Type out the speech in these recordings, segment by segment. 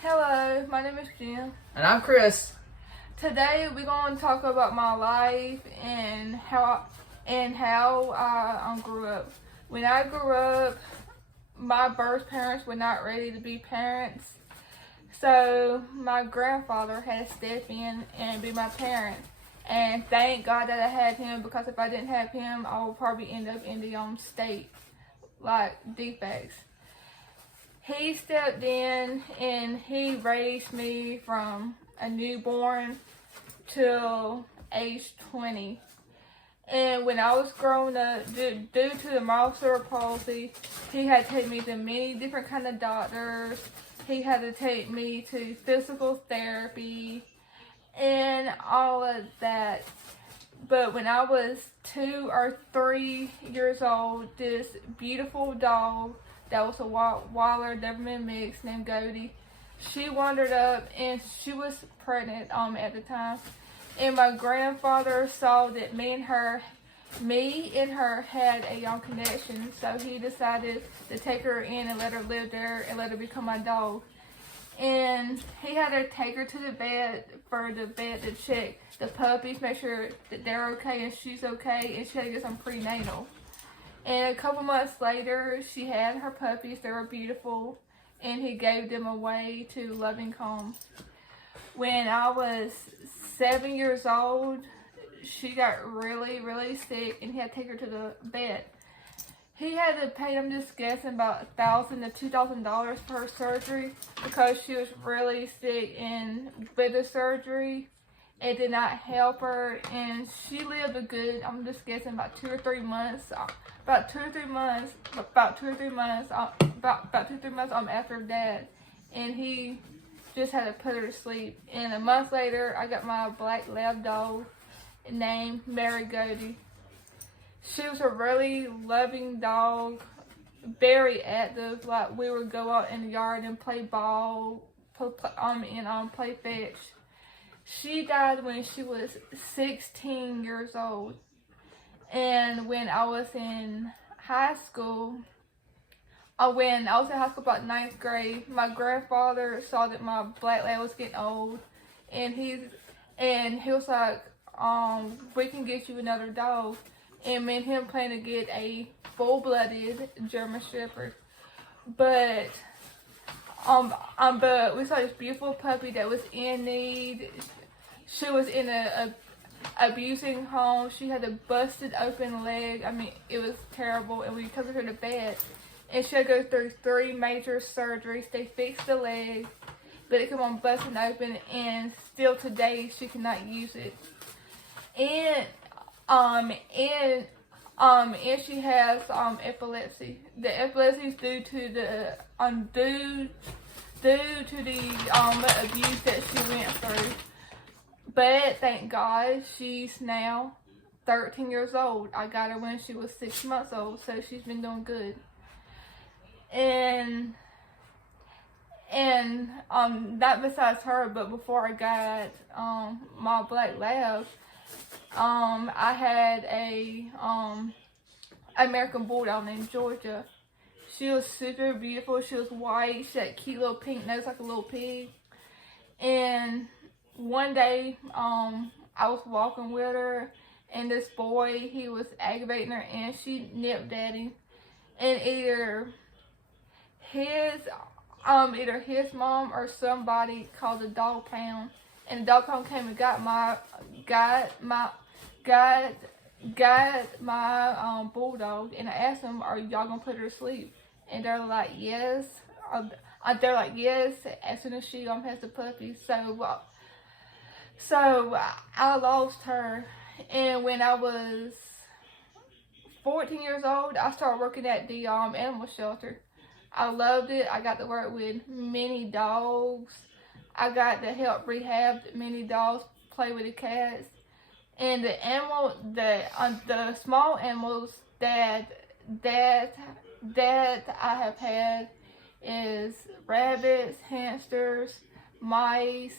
Hello, my name is Jenna. And I'm Chris. Today we're going to talk about my life and how I grew up. When I grew up, my birth parents were not ready to be parents, so my grandfather had to step in and be my parent. And thank God that I had him, because if I didn't have him, I would probably end up in the state like defects. He stepped in and he raised me from a newborn till age 20. And when I was growing up, due to the mild cerebral palsy, he had to take me to many different kind of doctors. He had to take me to physical therapy and all of that. But when I was 2 or 3 years old, this beautiful dog that was a Weiler Doberman mix named Goldie, she wandered up and she was pregnant at the time. And my grandfather saw that me and her had a young connection, so he decided to take her in and let her live there and let her become my dog. And he had to take her to the vet for the vet to check the puppies, make sure that they're okay and she's okay, and she had to get some prenatal. And a couple months later, she had her puppies. They were beautiful, and he gave them away to loving homes. When I was 7 years old, she got really, really sick, and he had to take her to the vet. He had to pay, I'm just guessing, about $1,000 to $2,000 for her surgery, because she was really sick, and with the surgery, it did not help her, and she lived a good, I'm just guessing, about 2 or 3 months. About two or three months after her dad, and he just had to put her to sleep. And a month later, I got my black lab dog named Mary Goldie. She was a really loving dog, very active. Like, we would go out in the yard and play ball, play fetch. She died when she was 16 years old. And when I was in high school, about 9th grade, my grandfather saw that my black lab was getting old, and he was like, we can get you another dog. And me and him planned to get a full-blooded German Shepherd, but we saw this beautiful puppy that was in need. She was in a abusing home. She had a busted open leg. I mean, it was terrible. And we took her to the vet, and she had to go through 3 major surgeries. They fixed the leg, but it kept on busting open, and still today she cannot use it. And she has epilepsy. The epilepsy is due to the abuse that she went through. But thank God, she's now 13 years old. I got her when she was 6 months old, so she's been doing good. And not besides her, but before I got my black lab, I had a American Bulldog named Georgia. She was super beautiful. She was white. She had a cute little pink nose like a little pig. And one day, I was walking with her, and this boy, he was aggravating her, and she nipped at him. And either his mom or somebody called the dog pound, and the dog pound came and got my bulldog. And I asked them, "Are y'all gonna put her to sleep?" And they're like, "Yes." They're like, "Yes," as soon as she has the puppy. So I lost her, and when I was 14 years old, I started working at the animal shelter. I loved it. I got to work with many dogs. I got to help rehab many dogs, play with the cats, and the small animals that I have had is rabbits, hamsters, mice,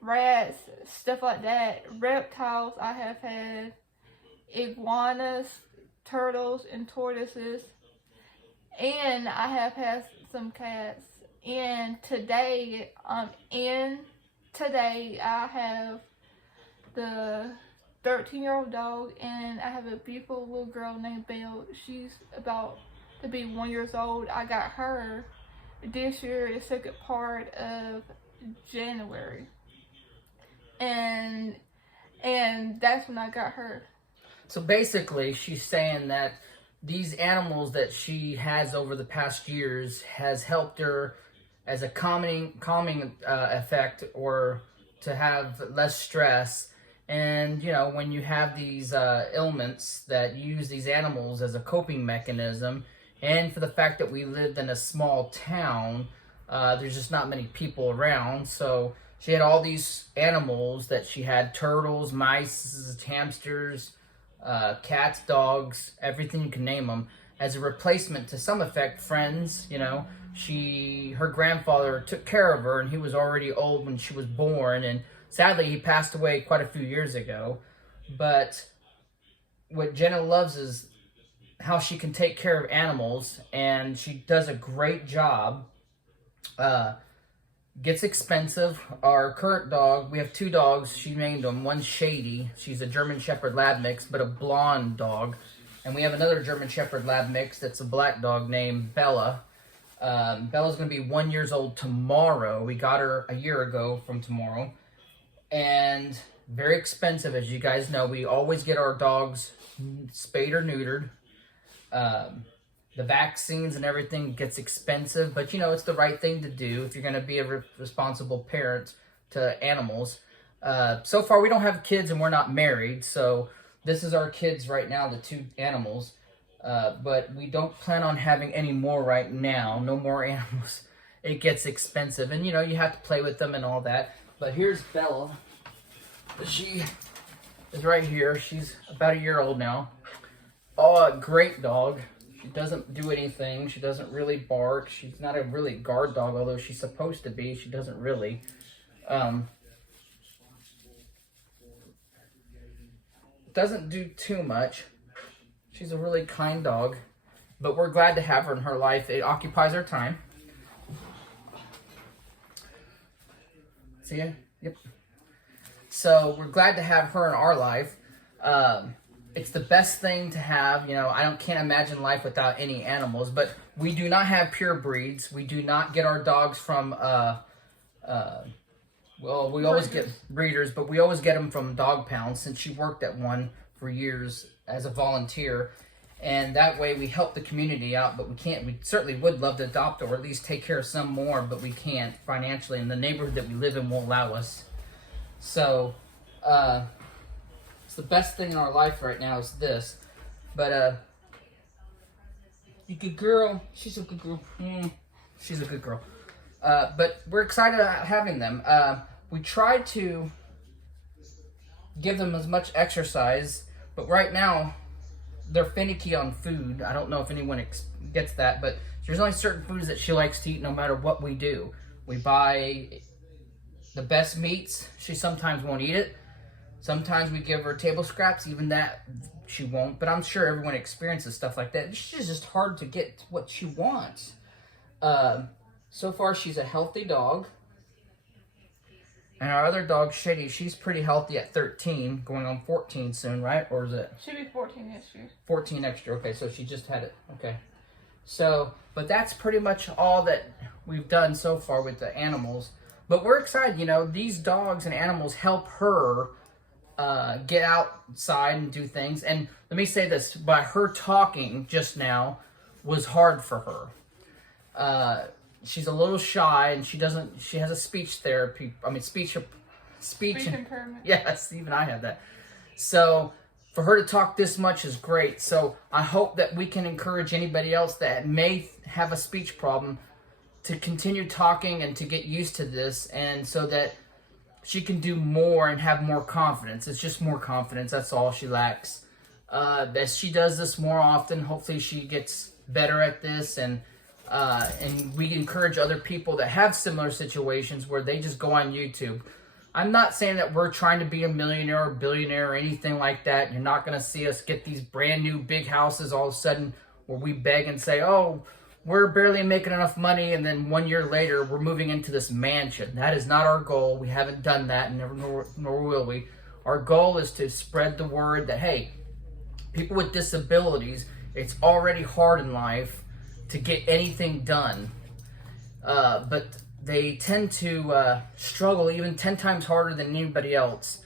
rats, stuff like that. Reptiles, I have had iguanas, turtles, and tortoises. And I have had some cats. And today, I have the 13-year-old dog, and I have a beautiful little girl named Belle. She's about to be 1 year old. I got her this year, the second part of January, and that's when I got her. So basically, she's saying that these animals that she has over the past years has helped her as a calming effect, or to have less stress. And you know, when you have these ailments, that you use these animals as a coping mechanism, and for the fact that we lived in a small town, there's just not many people around, so she had all these animals that she had: turtles, mice, hamsters, cats, dogs, everything you can name them, as a replacement to some effect, friends. You know, her grandfather took care of her, and he was already old when she was born, and sadly he passed away quite a few years ago. But what Jenna loves is how she can take care of animals, and she does a great job. Gets expensive. Our current dog, we have 2 dogs. She named them. One's Shady. She's a German Shepherd Lab mix, but a blonde dog. And we have another German Shepherd Lab mix that's a black dog named Bella. Bella's going to be 1 year old tomorrow. We got her a year ago from tomorrow. And very expensive, as you guys know. We always get our dogs spayed or neutered. The vaccines and everything gets expensive, but you know, it's the right thing to do if you're going to be a responsible parent to animals. So far, we don't have kids and we're not married, so this is our kids right now, the 2 animals. But we don't plan on having any more right now. No more animals. It gets expensive, and you know, you have to play with them and all that. But here's Bella. She is right here. She's about a year old now. Oh, a great dog. She doesn't do anything. She doesn't really bark. She's not a really guard dog, although she's supposed to be. She doesn't really. Doesn't do too much. She's a really kind dog, but we're glad to have her in her life. It occupies our time. See ya? Yep. So we're glad to have her in our life. It's the best thing to have. You know, can't imagine life without any animals, but we do not have pure breeds. We do not get our dogs from, well, we always get breeders, but we always get them from dog pounds, since she worked at one for years as a volunteer. And that way we help the community out, but we can't. We certainly would love to adopt, or at least take care of some more, but we can't financially, and the neighborhood that we live in won't allow us. So, it's the best thing in our life right now is this. But, you good girl. She's a good girl. She's a good girl. But we're excited about having them. We try to give them as much exercise, but right now they're finicky on food. I don't know if anyone gets that, but there's only certain foods that she likes to eat no matter what we do. We buy the best meats. She sometimes won't eat it. Sometimes we give her table scraps. Even that she won't. But I'm sure everyone experiences stuff like that. It's just hard to get what she wants. So far, she's a healthy dog. And our other dog, Shady, she's pretty healthy at 13, going on 14 soon, right? Or is it? She'll be 14 next year. 14 next year. Okay, so she just had it. Okay. So, but that's pretty much all that we've done so far with the animals. But we're excited. You know, these dogs and animals help her get outside and do things. And let me say this, by her talking just now was hard for her. She's a little shy, and she has a speech therapy, speech impairment. Yes, even I have that. So for her to talk this much is great. So I hope that we can encourage anybody else that may have a speech problem to continue talking and to get used to this, and so that she can do more and have more confidence. It's just more confidence. That's all she lacks. As she does this more often, hopefully she gets better at this, and we encourage other people that have similar situations where they just go on YouTube. I'm not saying that we're trying to be a millionaire or billionaire or anything like that. You're not going to see us get these brand new big houses all of a sudden where we beg and say, oh, we're barely making enough money, and then 1 year later, we're moving into this mansion. That is not our goal. We haven't done that, and nor will we. Our goal is to spread the word that, hey, people with disabilities, it's already hard in life to get anything done. But they tend to struggle even 10 times harder than anybody else.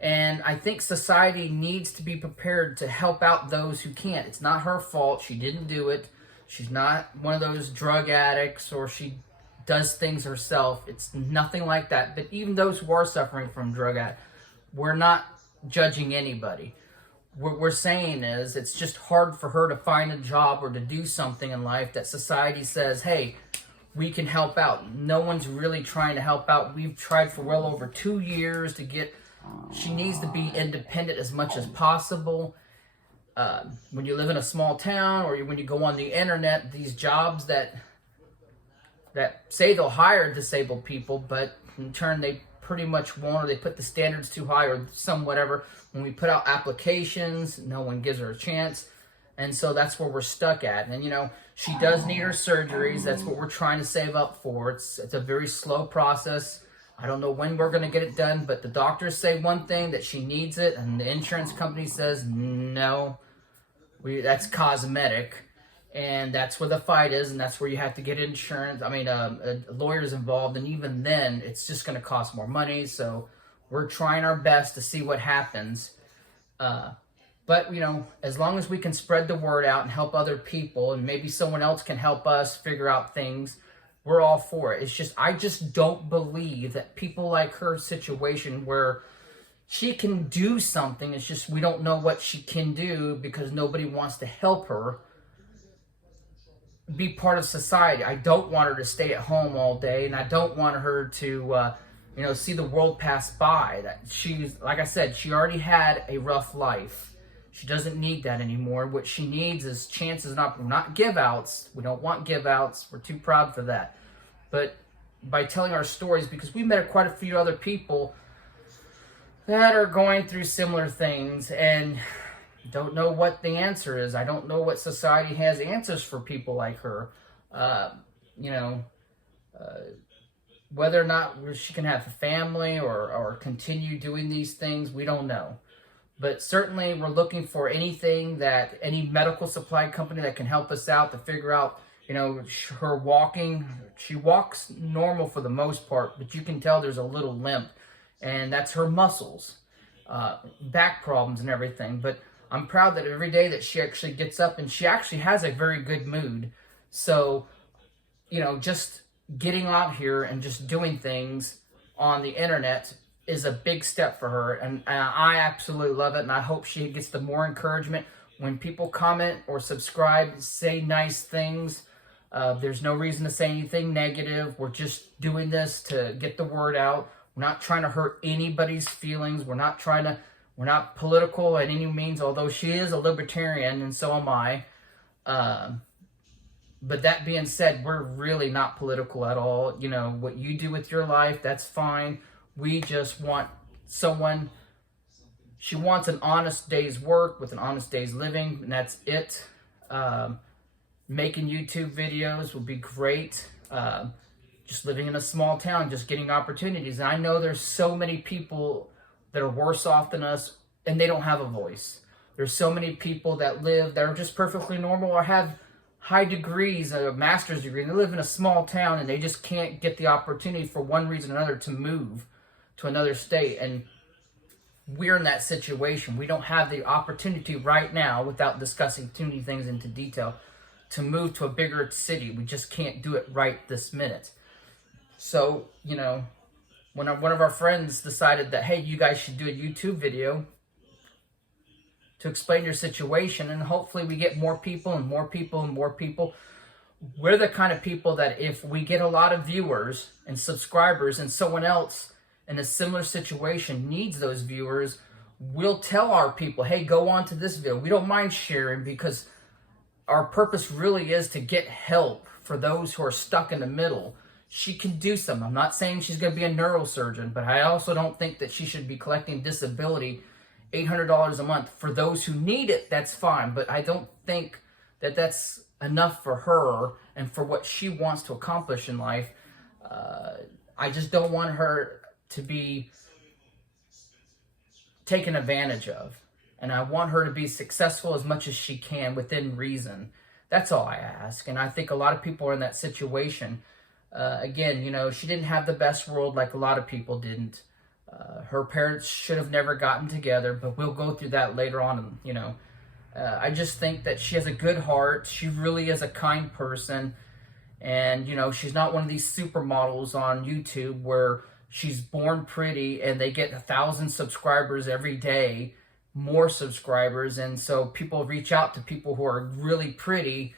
And I think society needs to be prepared to help out those who can't. It's not her fault. She didn't do it. She's not one of those drug addicts, or she does things herself. It's nothing like that. But even those who are suffering from drug addict, we're not judging anybody. What we're saying is it's just hard for her to find a job or to do something in life that society says, hey, we can help out. No one's really trying to help out. We've tried for well over 2 years to get... She needs to be independent as much as possible. When you live in a small town, or when you go on the internet, these jobs that say they'll hire disabled people, but in turn they pretty much won't, or they put the standards too high, or some whatever. When we put out applications, no one gives her a chance. And so that's where we're stuck at. And, you know, she does need her surgeries. That's what we're trying to save up for. It's a very slow process. I don't know when we're going to get it done, but the doctors say one thing, that she needs it, and the insurance company says, no, that's cosmetic. And that's where the fight is, and that's where you have to get insurance. I mean, lawyers involved, and even then, it's just going to cost more money. So we're trying our best to see what happens. But, you know, as long as we can spread the word out and help other people, and maybe someone else can help us figure out things, we're all for it. It's just, I just don't believe that people like her situation, where she can do something, it's just we don't know what she can do because nobody wants to help her be part of society. I don't want her to stay at home all day, and I don't want her to, you know, see the world pass by. That she's, like I said, she already had a rough life. She doesn't need that anymore. What she needs is chances, not give-outs. We don't want give-outs. We're too proud for that. But by telling our stories, because we met quite a few other people that are going through similar things and don't know what the answer is. I don't know what society has answers for people like her. You know, whether or not she can have a family or continue doing these things, we don't know. But certainly we're looking for anything, that any medical supply company that can help us out to figure out, you know, her walking. She walks normal for the most part, but you can tell there's a little limp, and that's her muscles, back problems and everything. But I'm proud that every day that she actually gets up, and she actually has a very good mood. So, you know, just getting out here and just doing things on the internet is a big step for her, and I absolutely love it, and I hope she gets the more encouragement. When people comment or subscribe, say nice things. There's no reason to say anything negative. We're just doing this to get the word out. We're not trying to hurt anybody's feelings. We're not political at any means, although she is a libertarian, and so am I. But that being said, we're really not political at all. You know, what you do with your life, that's fine. We just want someone, she wants an honest day's work with an honest day's living, and that's it. Making YouTube videos would be great. Just living in a small town, just getting opportunities. And I know there's so many people that are worse off than us, and they don't have a voice. There's so many people that are just perfectly normal, or have high degrees, a master's degree, and they live in a small town, and they just can't get the opportunity for one reason or another to move to another state. And we're in that situation. We don't have the opportunity right now, without discussing too many things into detail, to move to a bigger city. We just can't do it right this minute. So, you know, when one of our friends decided that, hey, you guys should do a YouTube video to explain your situation, and hopefully we get more people and more people and more people. We're the kind of people that if we get a lot of viewers and subscribers, and someone else in a similar situation needs those viewers, we'll tell our people, hey, go on to this video. We don't mind sharing, because our purpose really is to get help for those who are stuck in the middle. She can do something. I'm not saying she's going to be a neurosurgeon, but I also don't think that she should be collecting disability $800 a month. For those who need it, that's fine, but I don't think that that's enough for her and for what she wants to accomplish in life. I just don't want her to be taken advantage of. And I want her to be successful as much as she can within reason. That's all I ask. And I think a lot of people are in that situation. Again, you know, she didn't have the best world like a lot of people didn't. Her parents should have never gotten together, but we'll go through that later on, you know. I just think that she has a good heart. She really is a kind person. And, you know, she's not one of these supermodels on YouTube where she's born pretty and they get 1,000 subscribers every day, more subscribers. And so people reach out to people who are really pretty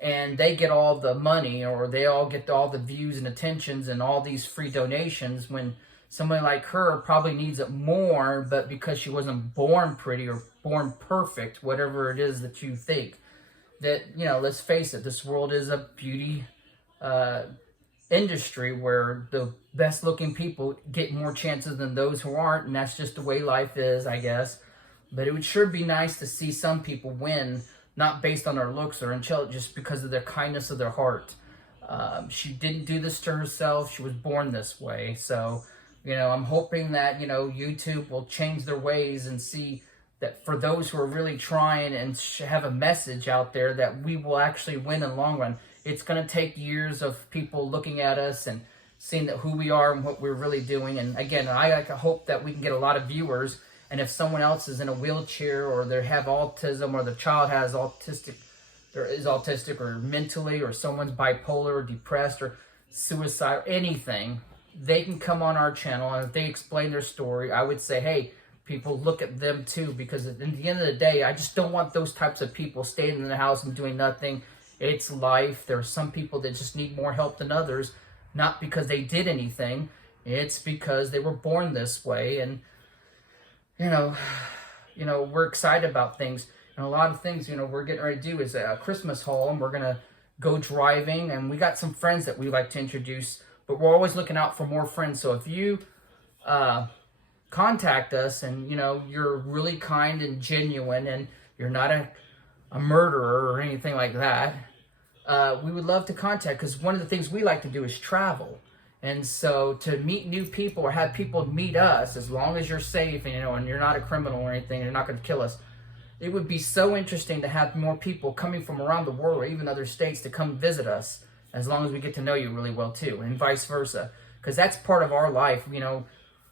and they get all the money, or they all get all the views and attentions and all these free donations, when somebody like her probably needs it more, but because she wasn't born pretty or born perfect, whatever it is that you think. That, you know, let's face it, this world is a beauty industry where the best looking people get more chances than those who aren't, and that's just the way life is, I guess. But it would sure be nice to see some people win, not based on their looks or just because of their kindness of their heart. She didn't do this to herself. She was born this way. So, you know, I'm hoping that, you know, YouTube will change their ways and see that for those who are really trying and have a message out there, that we will actually win in the long run. It's going to take years of people looking at us and seeing that who we are and what we're really doing. And again, I hope that we can get a lot of viewers. And if someone else is in a wheelchair, or they have autism, or the child has autistic, or is autistic, or mentally, or someone's bipolar or depressed or suicidal, anything, they can come on our channel, and if they explain their story, I would say, hey, people, look at them too, because at the end of the day, I just don't want those types of people staying in the house and doing nothing. It's life. There are some people that just need more help than others, not because they did anything. It's because they were born this way. And you know, we're excited about things, and a lot of things, you know, we're getting ready to do is a Christmas haul, and we're gonna go driving, and we got some friends that we like to introduce, but we're always looking out for more friends. So if you contact us, and you know, you're really kind and genuine, and you're not a murderer or anything like that, we would love to contact, because one of the things we like to do is travel. And so to meet new people, or have people meet us, as long as you're safe and, you know, and you're not a criminal or anything, you're not going to kill us, it would be so interesting to have more people coming from around the world, or even other states, to come visit us, as long as we get to know you really well too, and vice versa. Because that's part of our life. You know,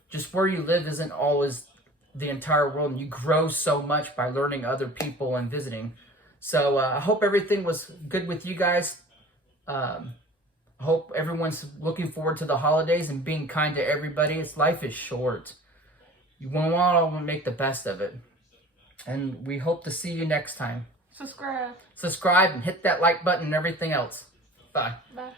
just where you live isn't always the entire world, and you grow so much by learning other people and visiting. So I hope everything was good with you guys. I hope everyone's looking forward to the holidays and being kind to everybody. Life is short. You want to make the best of it. And we hope to see you next time. Subscribe. Subscribe and hit that like button and everything else. Bye. Bye.